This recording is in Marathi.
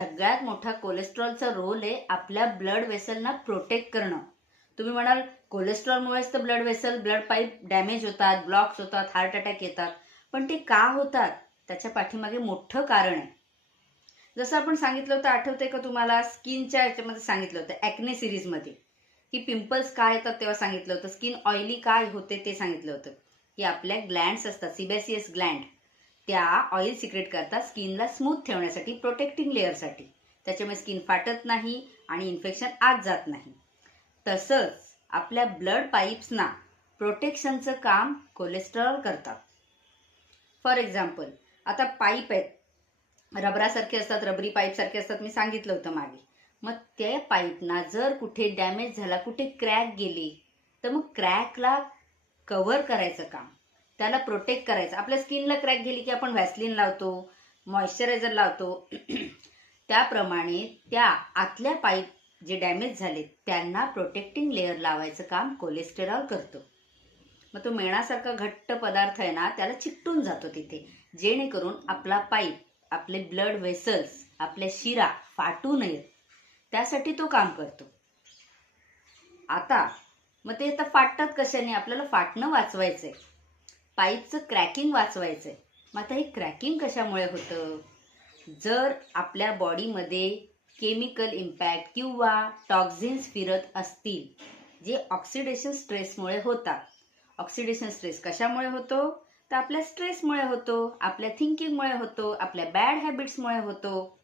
सगळ्यात मोठा कोलेस्ट्रॉलचा रोल आहे आपल्या ब्लड वेसलना प्रोटेक्ट करणं. तुम्ही म्हणाल कोलेस्ट्रॉलमुळेच तर blood vessel, blood pipe damage होतात, ब्लॉक्स होतात, हार्ट अटॅक येतात. पण ते का होतात त्याच्या पाठीमागे मोठं कारण आहे. जसं आपण सांगितलं होतं, आठवतंय का तुम्हाला? स्किनच्या याच्यामध्ये सांगितलं होतं, ॲक्ने सिरीजमध्ये, की पिंपल्स काय येतात तेव्हा सांगितलं होतं, स्किन ऑइली काय होते ते सांगितलं होतं, की आपल्या ग्लँड्स असतात, सिबॅसियस ग्लँड, त्या ऑइल सिक्रेट करतात स्किनला स्मूथ ठेवण्यासाठी, प्रोटेक्टिंग लेअरसाठी. त्याच्यामुळे स्किन फाटत नाही आणि इन्फेक्शन आत जात नाही. तसंच आपल्या ब्लड पाईप्सना प्रोटेक्शनचं काम कोलेस्ट्रॉल करतात. फॉर एक्झाम्पल, आता पाईप आहेत, रबरासारखे असतात, रबरी पाईप सारखे असतात, मी सांगितलं होतं मागे. मग त्या पाईपना जर कुठे डॅमेज झाला, कुठे क्रॅक गेली, तर मग क्रॅकला कव्हर करायचं काम, त्याला प्रोटेक्ट करायचं. आपल्या स्किनला क्रॅक गेली की आपण व्हॅसलिन लावतो, मॉइश्चरायझर लावतो. त्याप्रमाणे त्या आतल्या पाईप जे डॅमेज झाले त्यांना प्रोटेक्टिंग लेअर लावायचं काम कोलेस्टेरॉल करतो. मग तो मेणासारखा घट्ट पदार्थ आहे ना, त्याला चिकटून जातो तिथे, जेणेकरून आपला पाईप, आपले ब्लड वेसल्स, आपल्या शिरा फाटू नयेत, त्यासाठी तो काम करतो. आता मग ते आता फाटतात कशाने? आपल्याला फाटणं वाचवायचंय, पाईपचं क्रॅकिंग वाचवायचंय. मग आता हे क्रॅकिंग कशामुळे होतं? जर आपल्या बॉडीमध्ये केमिकल इम्पॅक्ट किंवा टॉक्झिन्स फिरत असतील, जे ऑक्सिडेशन स्ट्रेसमुळे होतात. ऑक्सिडेशन स्ट्रेस कशामुळे होतो? तर आपल्या स्ट्रेसमुळे होतो, आपल्या थिंकिंगमुळे होतो, आपल्या बॅड हॅबिट्समुळे होतो.